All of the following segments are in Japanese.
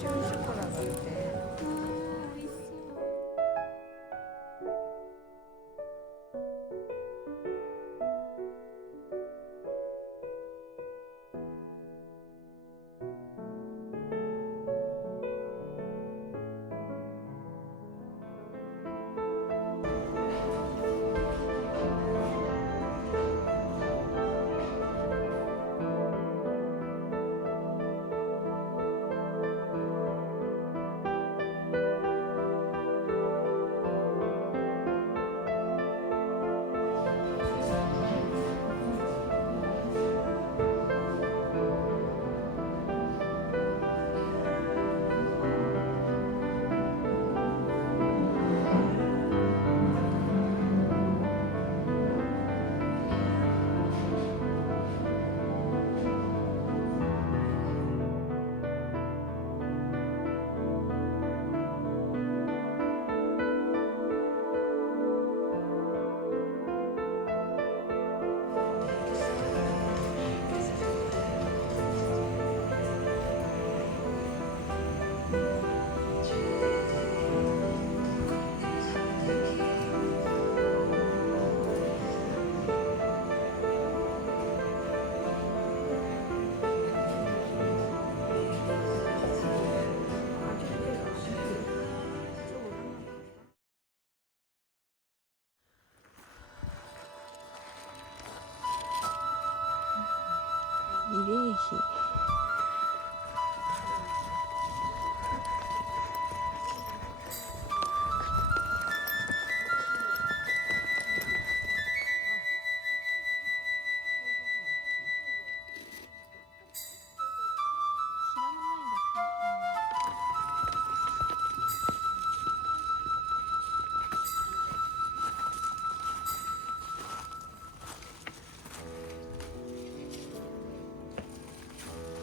シュンショコラだって。美味しそう。慰霊碑。知らないんだっけ。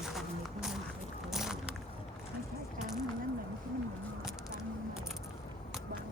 งตังในที่มันใช้โค้งไม่ใช่กลางนั่นเหมือนที่มันเหมือนกลางใหม่บาง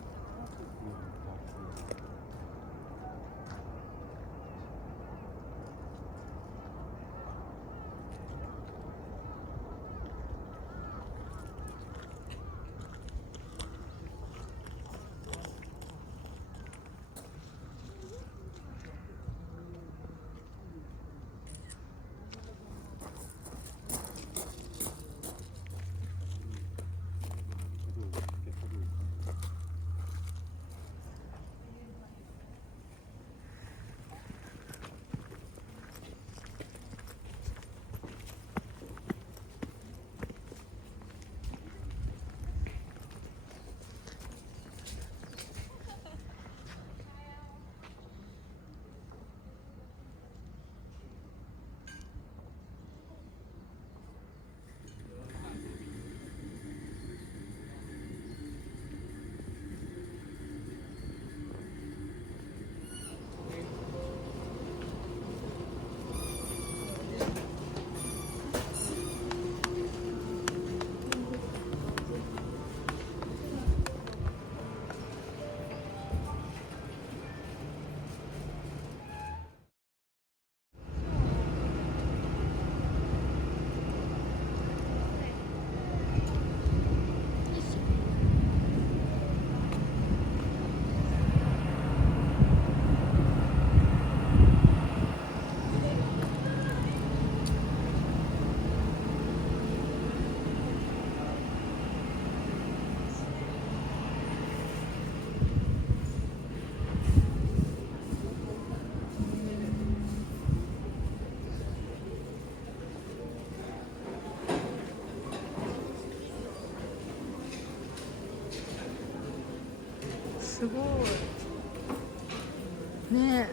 すごいねえ。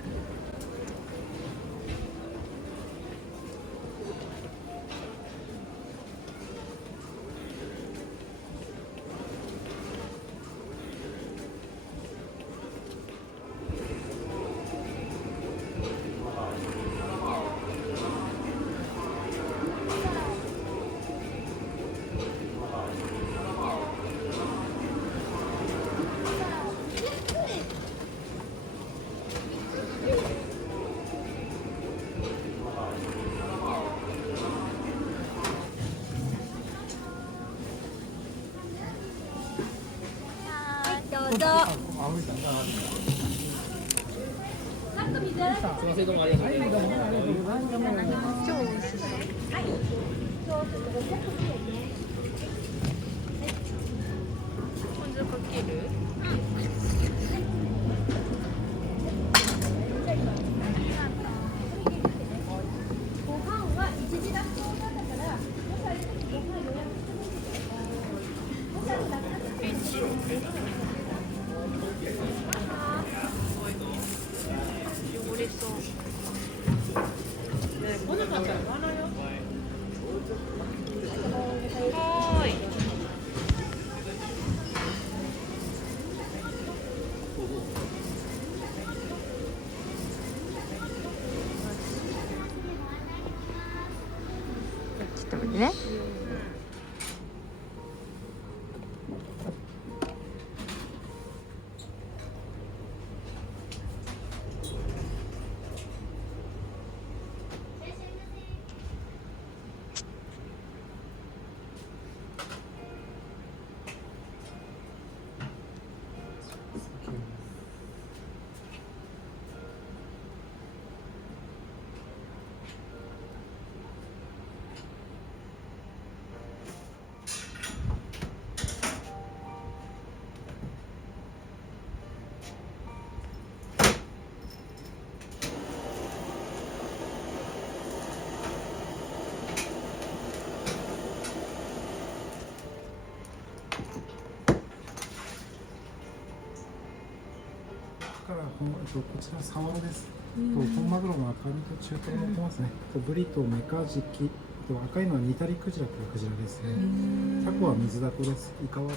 どうぞ。すみません、どうもありがとうございます。超美味しそう。ポン酢かける？ご飯は一時だけだからご飯予約するんですよ。ご飯だけ汚れそう。はーい。ちょっと待ってね。からこちらサワラです。本マグロの赤身と中トロ乗ってますね。ブリとメカジキ、赤いのはニタリクジラというクジラですね。タコは水ダコです。イカは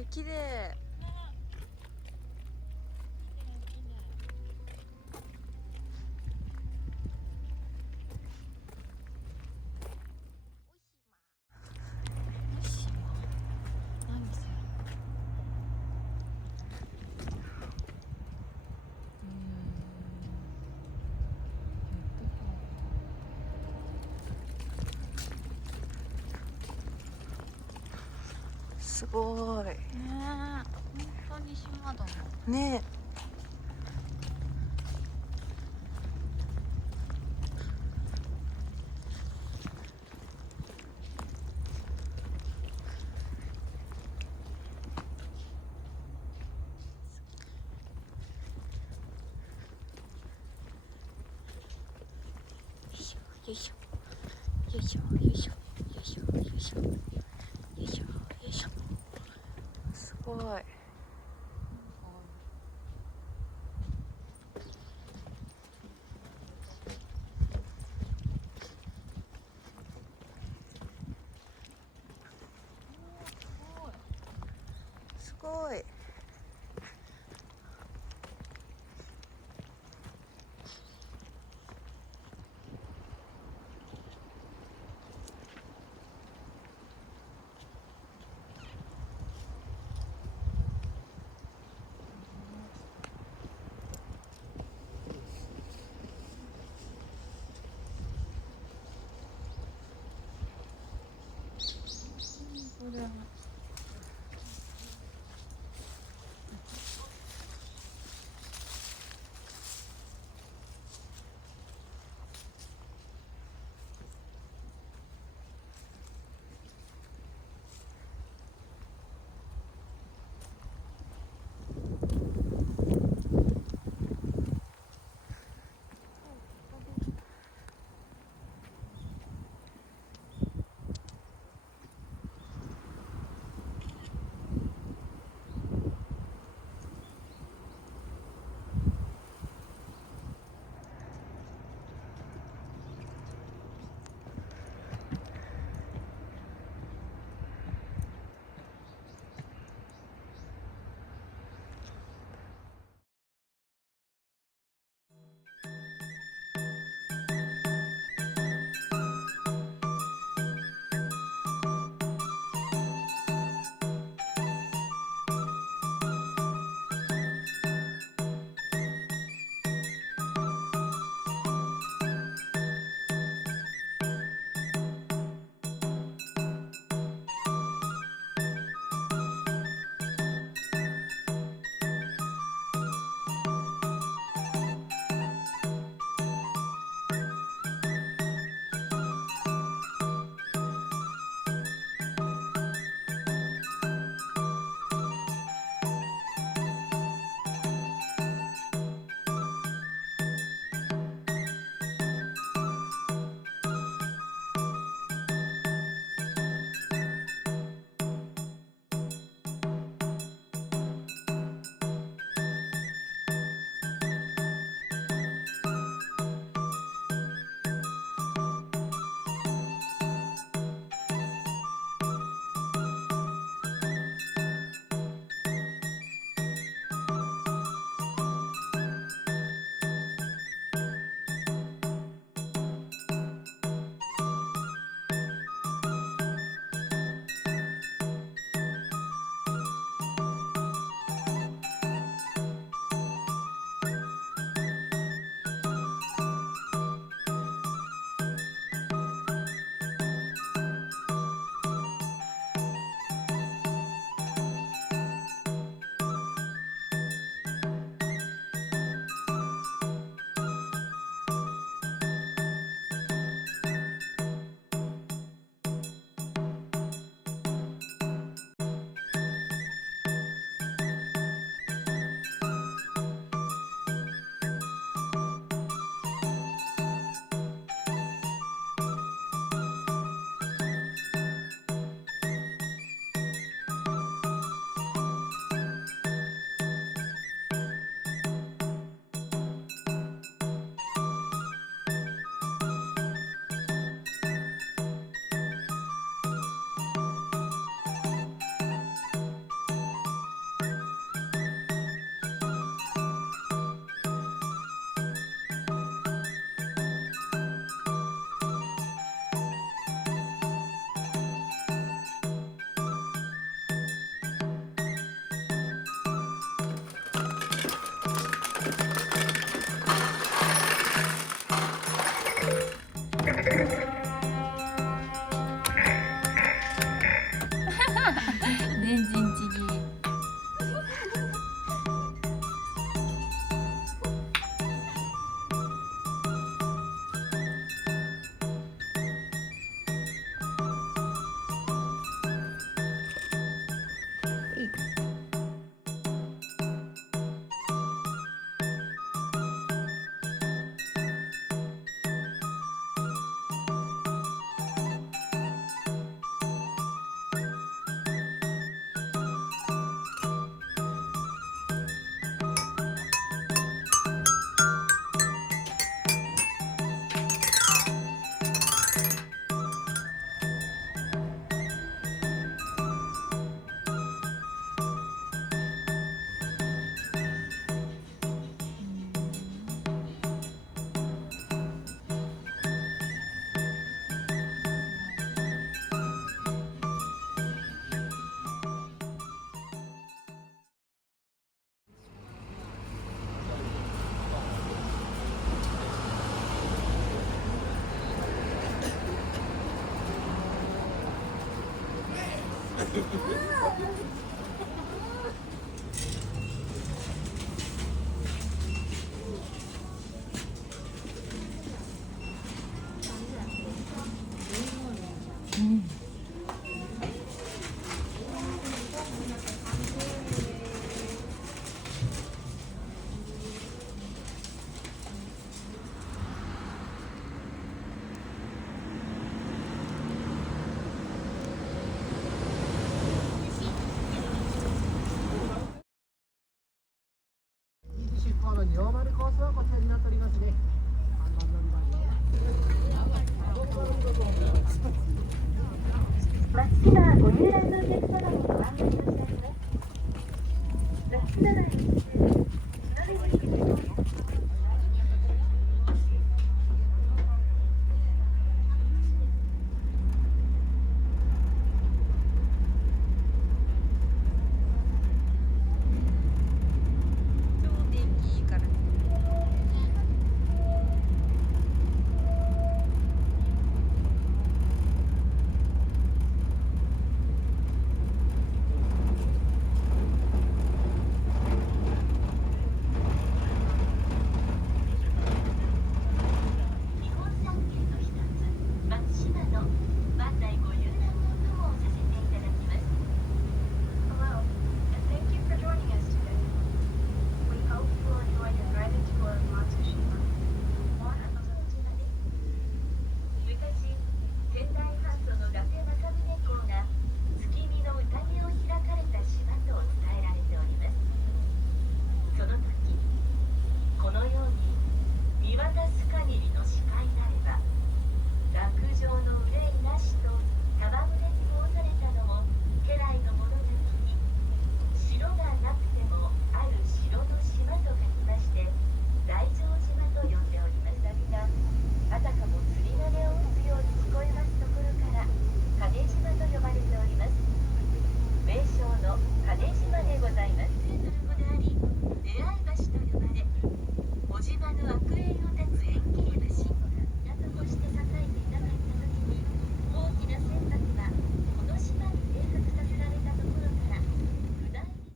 い綺麗。何それ。すごい。ねえ、本当に島だもん。ねよいしょよいしょよいしょよいしょよいしょよいしょよいしょ。すごい。すごい。これはバスはこちらになっておりますね。松島ご遊覧のお客様にご案内申し上げます。松島内に超天気いいから。日本三景の一つ松島の湾内ご遊覧のお供をさせていただきます。Hello, and thank you for joining us today. We hope you will enjoy your guided tour of Matsushima. 昔、仙台半島の伊達政宗公が月見の宴を開かれた島と伝えられております。その時、このように見渡す限りの視界なれば、楽上の憂いなしと戯れに通されたのも家来の者抜きに、城がなくてもある城の島と書きまして、大乗島と呼んでおります。があたかも釣り鐘を打つように聞こえますところから金島と呼ばれております。名称の金島でございます。メートル語であり、出会い橋と呼ばれ、小島の悪縁を断つ縁切り橋港として栄えていなかった時に、大きな船舶がこの島に停泊させられたところから不断に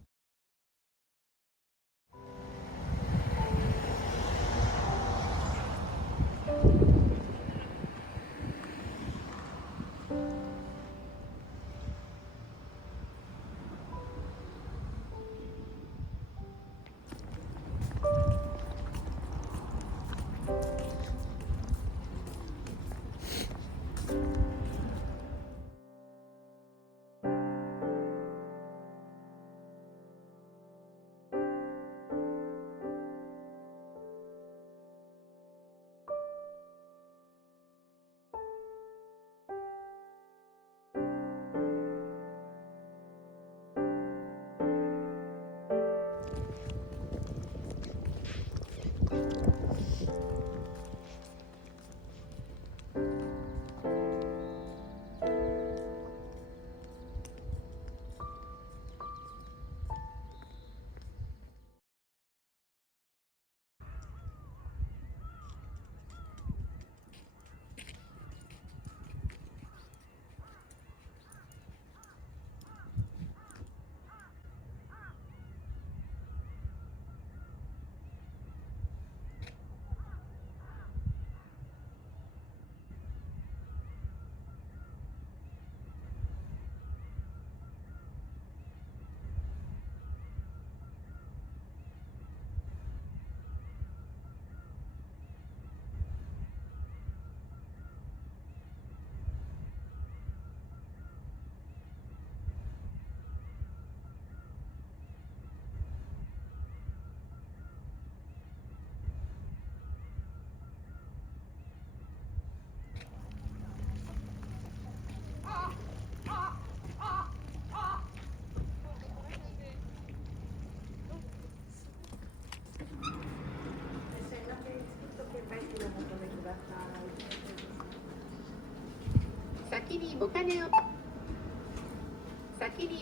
先に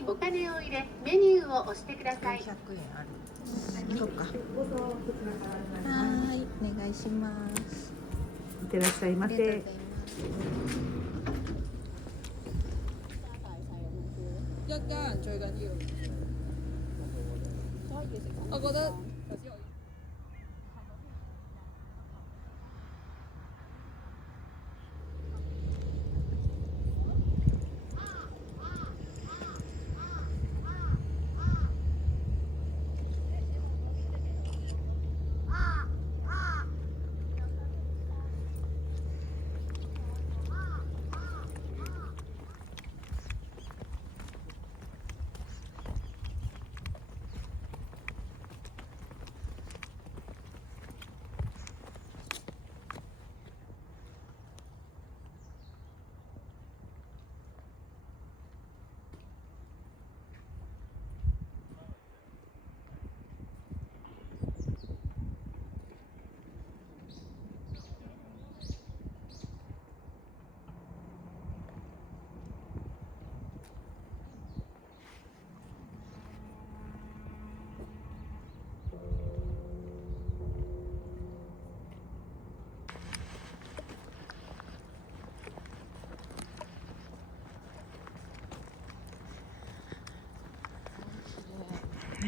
お金を入れメニューを押してください。100円ある。そうか。はーい、お願いします。いってらっしゃいませ。ありがとうございます。一家人最緊要。我覺得頭先我。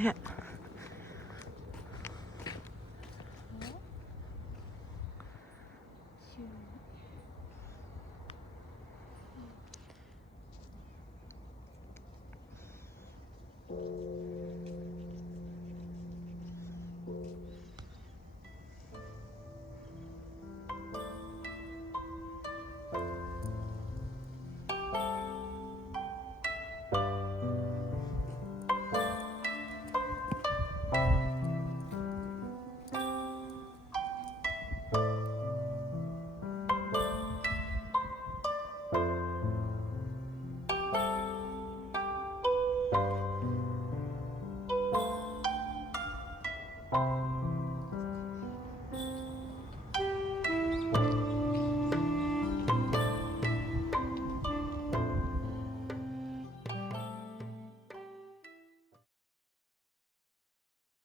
ね。